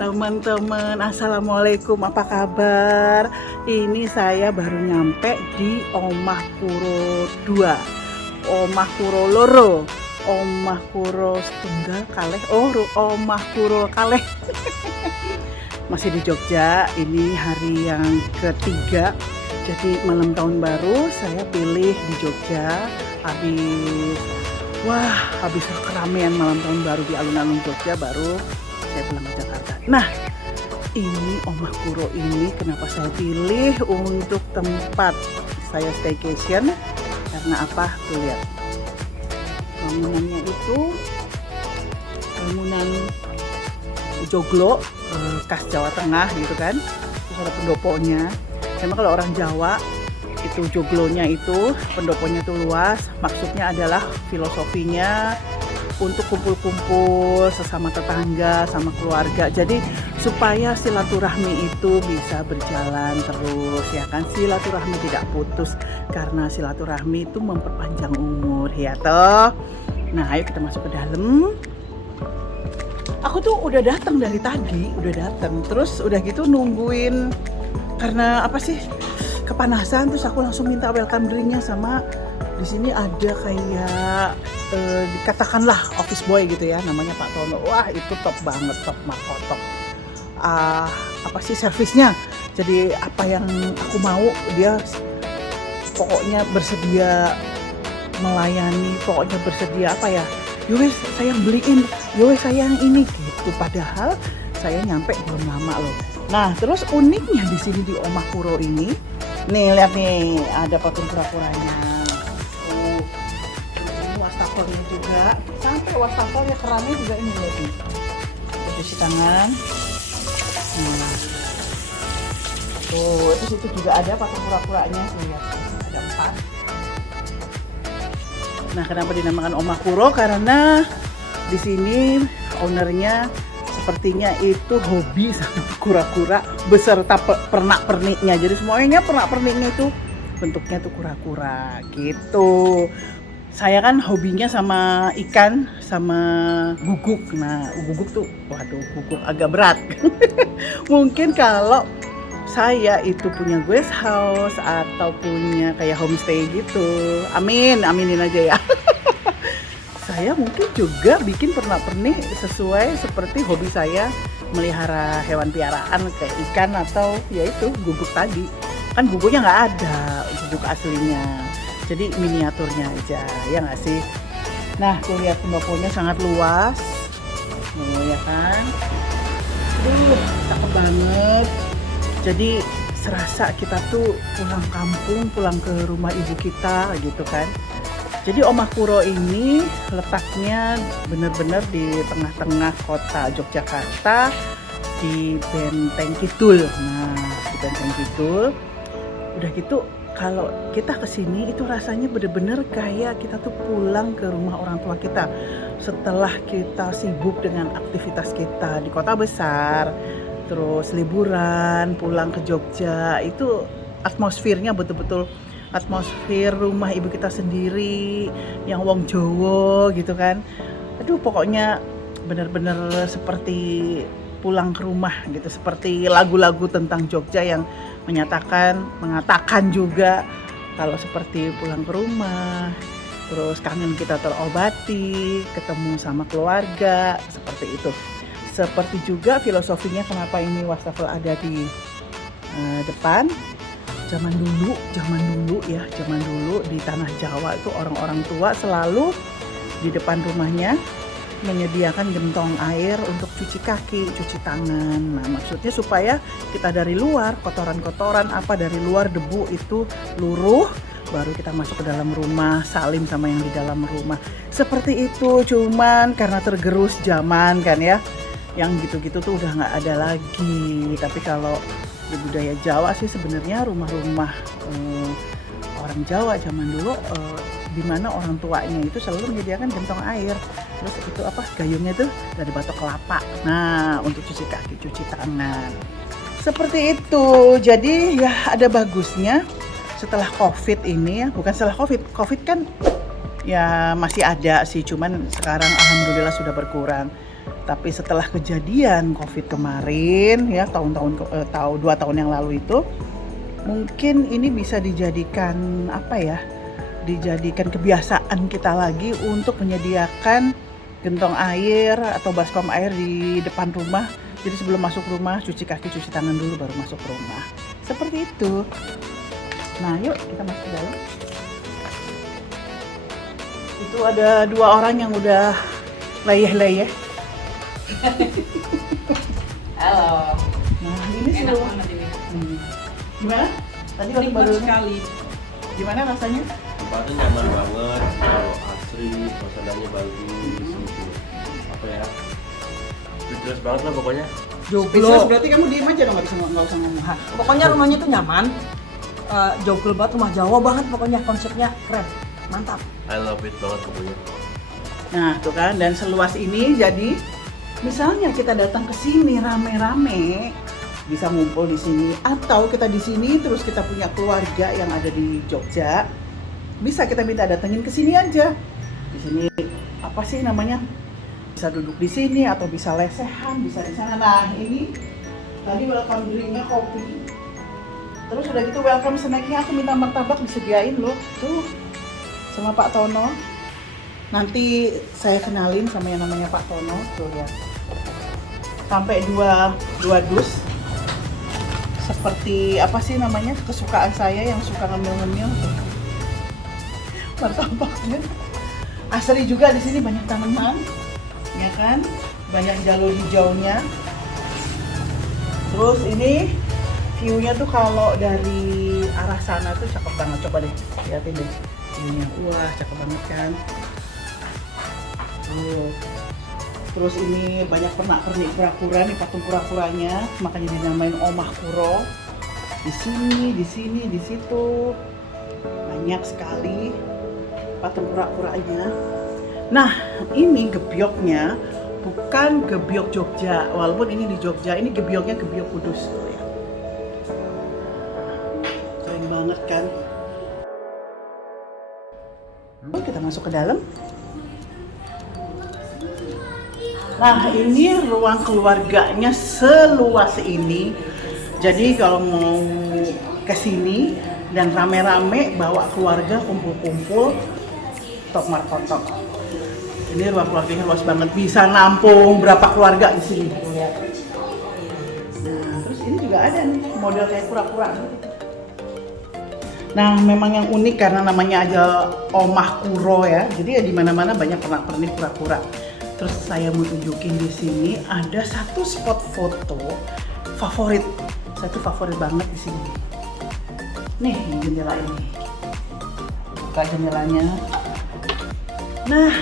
Teman-teman, assalamualaikum, apa kabar? Ini saya baru nyampe di Omah Kuro 2, Omah Kuro Loro, Omah Kuro Setunggal Kaleh, Omah Kuro Kaleh. Masih di Jogja, ini hari yang ketiga. Jadi malam tahun baru saya pilih di Jogja. Habis keramaian malam tahun baru di alun-alun Jogja, baru saya pulang ke Jakarta. Nah, ini Omah Kuro ini kenapa saya pilih untuk tempat saya staycation? Karena apa? Tuh lihat, bangunannya itu bangunan joglo khas Jawa Tengah gitu kan. Terus ada pendoponya. Memang kalau orang Jawa itu joglonya itu pendoponya itu luas. Maksudnya adalah filosofinya untuk kumpul-kumpul sesama tetangga, sama keluarga. Jadi supaya silaturahmi itu bisa berjalan terus, ya kan? Silaturahmi tidak putus, karena silaturahmi itu memperpanjang umur, ya toh. Nah, ayo kita masuk ke dalam. Aku tuh udah datang dari tadi, terus udah gitu nungguin, karena apa sih, kepanasan. Terus aku langsung minta welcome drinknya, sama di sini ada kayak dikatakanlah office boy gitu ya, namanya Pak Tono. Wah, itu top banget, top markotop. Apa sih servisnya? Jadi apa yang aku mau dia pokoknya bersedia melayani, pokoknya bersedia apa ya? Yowes saya yang beliin, yowes saya yang ini gitu. Padahal saya nyampe belum lama loh. Nah, terus uniknya di sini di Omah Kuro ini, nih lihat nih, ada patung kura-kuranya. Wastafelnya juga, sampai wastafelnya kerannya juga ini lihat nih. Cuci tangan. Terus itu juga ada patung kura-kuranya, lihat ada 4. Nah, kenapa dinamakan Omah Kuro? Karena di sini ownernya sepertinya itu hobi sama kura-kura beserta pernak-perniknya. Jadi semuanya pernak-perniknya itu bentuknya tuh kura-kura gitu. Saya kan hobinya sama ikan, sama guguk. Nah, guguk tuh, guguk agak berat. Mungkin kalau saya itu punya guest house atau punya kayak homestay gitu, aminin aja ya. Saya mungkin juga bikin pernak-pernik sesuai seperti hobi saya melihara hewan piaraan kayak ikan atau yaitu guguk tadi. Kan guguknya nggak ada, guguk aslinya. Jadi miniaturnya aja, ya nggak sih? Nah, tuh lihat pendoponya sangat luas, ya kan? Cakep banget. Jadi serasa kita tuh pulang kampung, pulang ke rumah ibu kita gitu kan. Jadi Omah Kuro ini letaknya benar-benar di tengah-tengah kota Yogyakarta, di Benteng Kidul. Nah, di Benteng Kidul. Udah gitu, kalau kita kesini itu rasanya bener-bener kayak kita tuh pulang ke rumah orang tua kita setelah kita sibuk dengan aktivitas kita di kota besar, terus liburan, pulang ke Jogja. Itu atmosfernya betul-betul atmosfer rumah ibu kita sendiri yang wong Jowo gitu kan. Aduh, pokoknya bener-bener seperti pulang ke rumah gitu, seperti lagu-lagu tentang Jogja yang mengatakan juga kalau seperti pulang ke rumah, terus kangen kita terobati, ketemu sama keluarga, seperti itu. Seperti juga filosofinya kenapa ini wastafel ada di depan. Zaman dulu di tanah Jawa itu orang-orang tua selalu di depan rumahnya menyediakan gentong air untuk cuci kaki, cuci tangan. Nah, maksudnya supaya kita dari luar, kotoran-kotoran dari luar, debu itu luruh, baru kita masuk ke dalam rumah, salim sama yang di dalam rumah. Seperti itu, cuman karena tergerus zaman kan ya, yang gitu-gitu tuh udah nggak ada lagi. Tapi kalau di budaya Jawa sih sebenarnya rumah-rumah orang Jawa zaman dulu di mana orang tuanya itu selalu menyediakan gentong air. Terus itu gayungnya tuh dari batok kelapa. Nah, untuk cuci kaki, cuci tangan. Seperti itu. Jadi ya ada bagusnya setelah Covid ini ya, bukan setelah Covid kan ya masih ada sih, cuman sekarang alhamdulillah sudah berkurang. Tapi setelah kejadian COVID kemarin ya, tahun 2 tahun yang lalu itu, mungkin ini bisa dijadikan apa ya? Dijadikan kebiasaan kita lagi untuk menyediakan gentong air atau baskom air di depan rumah. Jadi sebelum masuk rumah cuci kaki, cuci tangan dulu baru masuk rumah. Seperti itu. Nah, yuk kita masuk ke dalam. Itu ada 2 orang yang udah leyeh-leyeh. Halo. Nah, ini Enak semua. banget ini. Gimana? Tadi waktu Nikmat baru sekali. gimana rasanya? Tempatnya nyaman banget, kalau asri, suasananya bagus, gitu. Apa ya? Jelas banget lah pokoknya. Spesial berarti kamu diem aja dong, nggak usah ngomong. Pokoknya rumahnya tuh nyaman. Joglo banget, rumah Jawa banget pokoknya, konsepnya keren. Mantap. I love it banget pokoknya. Nah, tuh kan, dan seluas ini jadi misalnya kita datang ke sini rame-rame, bisa ngumpul di sini, atau kita di sini terus kita punya keluarga yang ada di Jogja, bisa kita minta datengin ke sini aja. Di sini apa sih namanya? Bisa duduk di sini atau bisa lesehan, bisa di sana. Nah, ini tadi welcome drinknya kopi. Terus udah gitu welcome snacknya aku minta martabak disediain loh. Tuh sama Pak Tono. Nanti saya kenalin sama yang namanya Pak Tono. Tuh ya. Sampai dua dus. Seperti apa sih namanya, kesukaan saya yang suka ngemil-ngemil tuh. Martabaknya. Asri juga di sini banyak tanaman, ya kan? Banyak jalur hijaunya. Terus ini view-nya tuh kalau dari arah sana tuh cakep banget. Coba deh, lihatin deh. View-nya, wah cakep banget kan? Terus ini banyak pernak-pernik kura-kura nih, patung kura-kuranya, makanya dinamain Omah Kuro. Di sini, di situ banyak sekali patung kura-kuranya. Nah, ini gebyoknya bukan gebyok Jogja, walaupun ini di Jogja, ini gebyoknya gebyok Kudus tuh ya. Keren banget kan? Kita masuk ke dalam. Nah, ini ruang keluarganya seluas ini. Jadi kalau mau ke sini dan rame-rame bawa keluarga kumpul-kumpul, top markotok. Ini ruang keluarganya luas banget, bisa nampung berapa keluarga di sini. Nah, terus ini juga ada nih model kayak kura-kura. Nah, memang yang unik karena namanya aja Omah Kuro ya. Jadi ya di mana-mana banyak pernak-pernik kura-kura. Terus saya mau tunjukin di sini ada satu spot foto favorit. Saya tuh favorit banget di sini. Nih, jendela ini. Buka jendelanya. Nah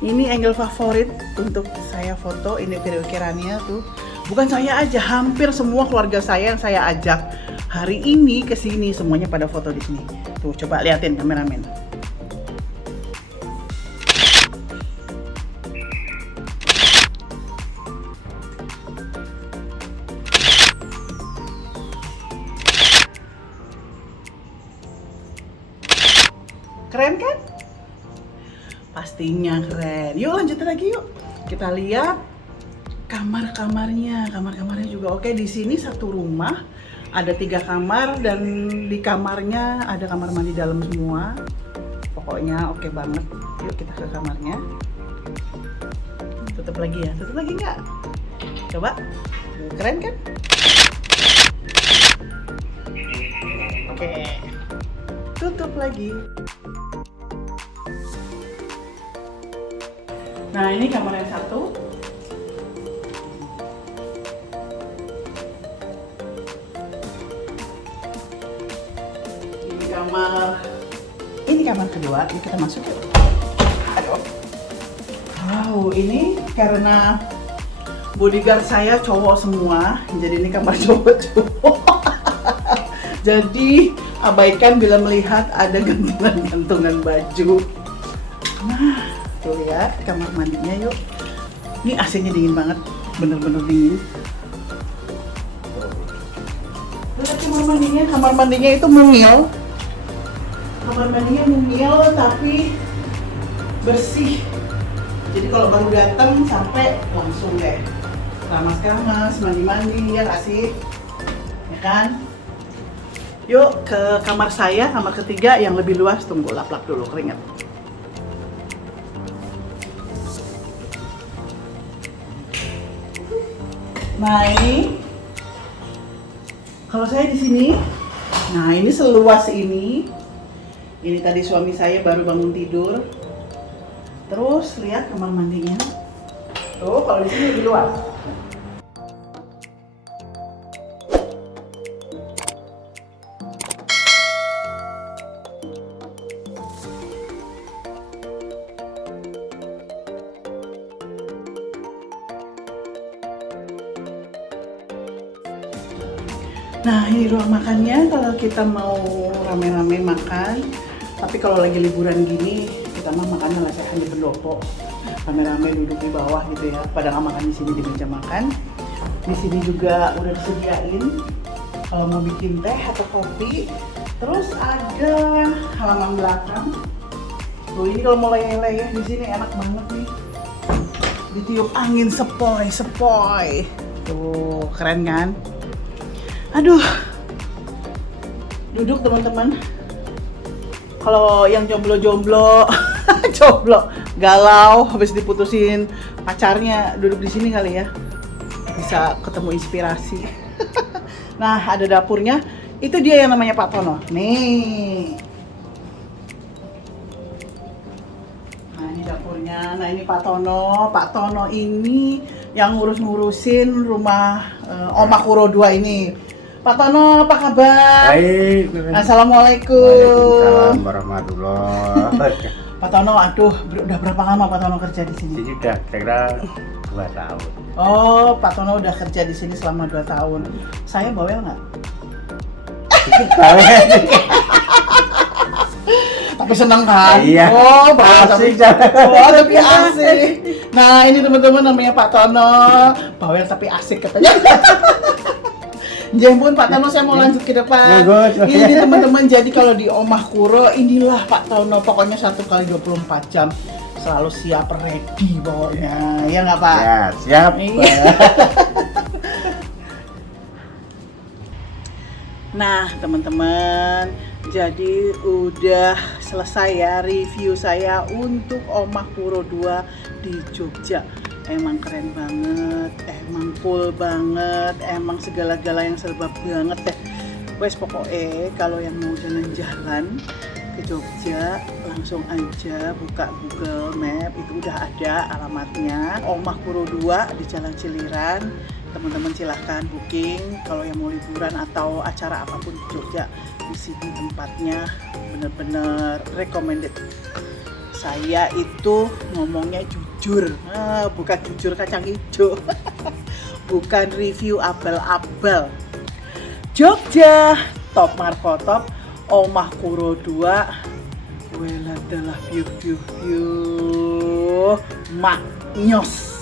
ini angle favorit untuk saya foto. Ini ukir-ukirannya tuh. Bukan saya aja, hampir semua keluarga saya yang saya ajak hari ini ke sini semuanya pada foto di sini. Tuh, coba liatin kameramen. Keren kan? Pastinya keren. Yuk lanjutin lagi yuk. Kita lihat kamar-kamarnya. Kamar-kamarnya juga oke. Di sini satu rumah ada 3 kamar dan di kamarnya ada kamar mandi dalam semua. Pokoknya oke banget. Yuk kita ke kamarnya. Tutup lagi ya. Tutup lagi nggak? Coba. Keren kan? Oke. Tutup lagi. Nah, ini kamar yang satu. Ini kamar kedua. Ini kita masuk yuk. Aduh. Wow, ini karena bodyguard saya cowok semua, jadi ini kamar cowok-cowok. Jadi abaikan bila melihat ada gantungan-gantungan baju. Nah, tuh lihat kamar mandinya yuk. Ini AC-nya dingin banget, bener-bener dingin. Lihat kamar mandinya itu mungil. Kamar mandinya mungil tapi bersih. Jadi kalau baru datang sampai langsung deh keramas-keramas, mandi-mandi, ya nggak sih? Ya kan? Yuk ke kamar saya, kamar ketiga yang lebih luas. Tunggu lap-lap dulu keringat. Nah ini, kalau saya di sini, nah ini seluas ini. Ini tadi suami saya baru bangun tidur. Terus lihat kamar mandinya. Tuh kalau di sini lebih luas. Nah ini ruang makannya kalau kita mau rame-rame makan. Tapi kalau lagi liburan gini, kita mah makannya lesehan di pendopo. Rame-rame duduk di bawah gitu ya. Pada nggak makan di sini di meja makan. Di sini juga udah disediain kalau mau bikin teh atau kopi. Terus ada halaman belakang. Tuh ini kalau mau leyeh-leyeh di sini enak banget nih. Ditiup angin sepoi-sepoi. Tuh keren kan? Aduh, duduk teman-teman. Kalau yang jomblo-jomblo, jomblo, galau, habis diputusin pacarnya, duduk di sini kali ya, bisa ketemu inspirasi. Nah, ada dapurnya. Itu dia yang namanya Pak Tono. Nih. Nah, ini dapurnya. Nah, ini Pak Tono. Pak Tono ini yang ngurus-ngurusin rumah Omah Kuro 2 ini. Pak Tono, apa kabar? Baik. Assalamualaikum. Waalaikumsalam warahmatullahi. Pak Tono, aduh, udah berapa lama Pak Tono kerja di sini? Ini udah kira 2 tahun. Oh, Pak Tono udah kerja di sini selama 2 tahun. Saya bawel nggak? Tapi seneng kan? Iya. Oh, bawel tapi Asik. oh, tapi asik. Nah, ini teman-teman namanya Pak Tono. Bawel tapi asik katanya. Jempun Pak Tono, saya mau lanjut ke depan. Ini teman-teman, jadi kalau di Omah Kuro inilah Pak Tono, pokoknya 1 kali 24 jam selalu siap ready pokoknya. Ya nggak Pak? Ya, siap. Iya. Nah teman-teman, jadi udah selesai ya review saya untuk Omah Kuro 2 di Jogja. Emang keren banget, emang cool banget, emang segala-gala yang serba banget deh. Wes pokoknya kalau yang mau jalan-jalan ke Jogja langsung aja buka Google Map, itu udah ada alamatnya. Omah Kuro 2 di Jalan Ciliran. Teman-teman silahkan booking kalau yang mau liburan atau acara apapun di Jogja. Di sini tempatnya bener-bener recommended. Saya itu ngomongnya jujur, bukan jujur kacang hijau. Bukan review abal-abal. Jogja, top Marco top, Omah Kuro 2, weladalah piu-piu-piu, maknyos.